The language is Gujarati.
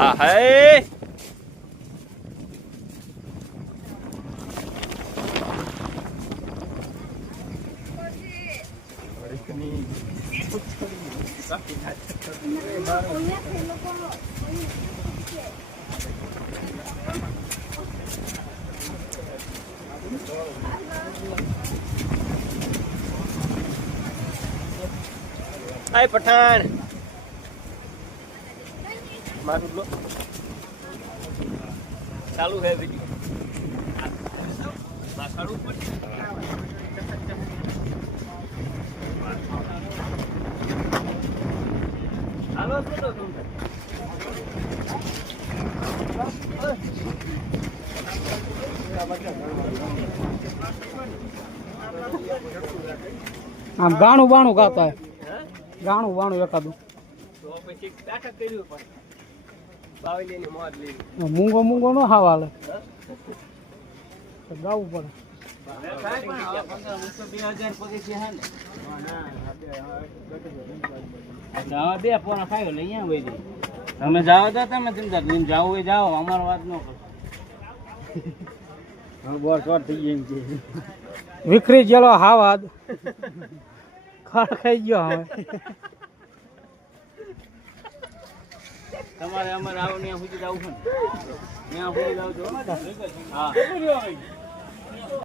હા હે આય પઠાણ મારું લો ચાલુ હે વિડિયો મારું ઉપર હાલો તો આમ ગાણું બાણું ગાતા હે ગાણું બાણું એકાદું તો પછી નાટક કર્યું પણ બાવલીની મોજ લીધી મૂંગો મૂંગો નો હાવ હાલે ગાવું પડે તમે જાઓ તો તમે ચિંતા લઈને જાઓ એ જાઓ અમારો વાત ન કરો બોર શોર્ટ થઈ ગઈ છે વિખરી ગયેલો હાવાદ ખાડ ખાઈ ગયો હવે તમારે અમારે આવું ત્યાં સુધી જવું છે ને ત્યાં સુધી જાવ છો હા